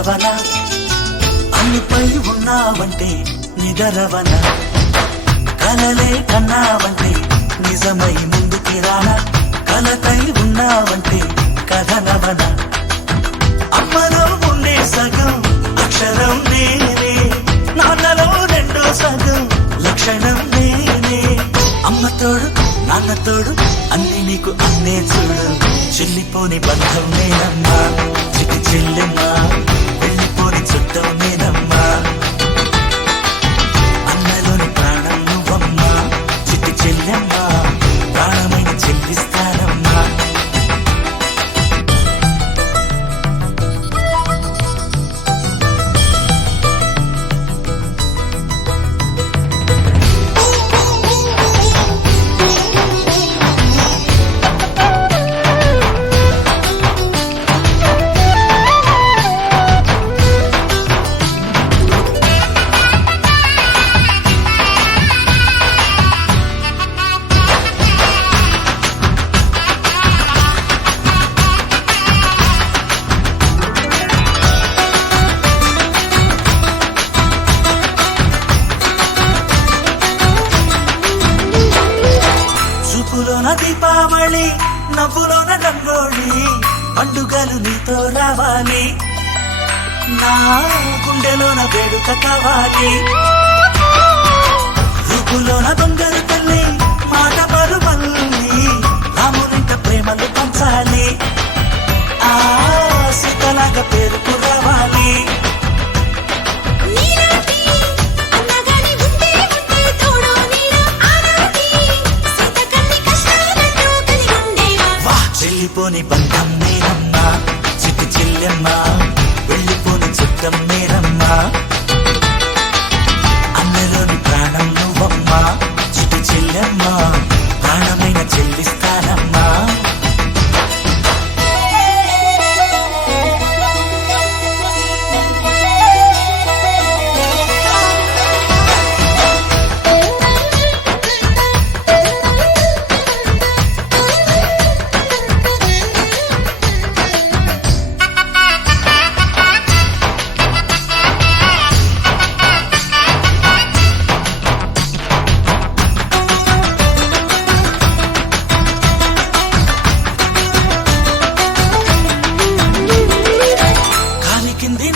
నిదరవన అన్నిపై ఉన్నావంటే నిదరవన కలలే కన్నావంటే నిజమై ముందుకి రానా కలకై ఉన్నావంటే కథనవన అమ్మలో ఉండే సగం అక్షరం నేనే నాన్నలో రెండో సగం లక్షణం నేనే అమ్మతోడు నాన్నతోడు అన్ని నీకు అన్నే చూడు చెల్లిపోని బంధం నేనమ్మా చిట్టి చెల్లెమ్మా వెళ్ళిపోని చుట్టం నేనమ్మా అన్నలోని ప్రాణం నువ్వమ్మా చిట్టి చెల్లెమ్మా ప్రాణమైన చెల్లిస్తానమ్మా చూపులోన దీపావళి నవ్వులోన రంగోళి పండుగలు నీతో రావాలి నా గుండెలోన వేడుక కావాలి రూపులోన దొంగలు తల్లి మాట పరుమల్లి రామునింట ప్రేమలు పంచాలి ఆ సీతలాగా పేరుకు రావాలి వెళ్ళిపోని బంధం నేనమ్మా చిట్టి చెల్లెమ్మా వెళ్ళిపోని చుట్టం నేనమ్మా అన్నలోని ప్రాణం నువ్వమ్మా చిట్టి చెల్లెమ్మా ప్రాణమైన చెల్లిస్తానమ్మా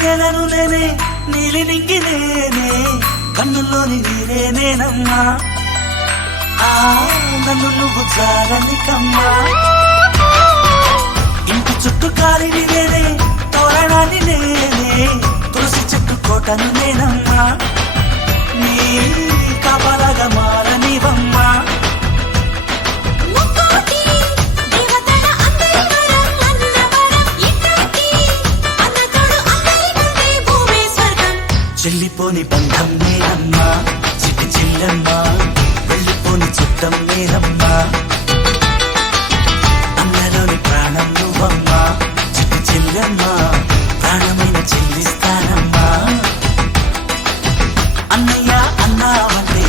నేలను నేనే నీలి నింగి నేనే కన్నుల్లోని నీరే నేనమ్మా ఆ నన్ను నువ్వు జారనికమ్మా ఇంటి చుట్టూ కాలిని నేనే తోరణాన్ని నేనే తులసి చెట్టు కోటను నేనమ్మా నీ కాపలాగా మారనివమ్మా చెల్లిపోని బంధం నేనమ్మా చిట్టి చెల్లెమ్మా వెళ్ళిపోని చుట్టం నేనమ్మా అన్నలోని ప్రాణం నువ్వమ్మా చిట్టి చెల్లెమ్మా ప్రాణమైన చెల్లిస్తానమ్మా అన్నయ్య అన్నావంటే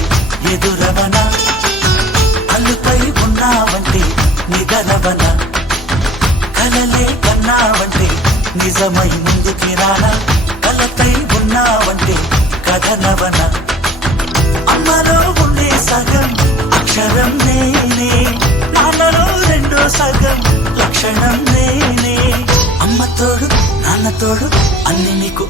ఎదురవన అల్లుపై ఉన్నావంటే నిదరవన కలలే కన్నావంటే నిజమై ముందుకి రానా కలకై ఉన్నావంటే కథనవన అమ్మలో ఉండే సగం అక్షరం నేనే నాన్నలో రెండో సగం లక్షణం నేనే అమ్మతోడు నాన్నతోడు అన్ని నీకు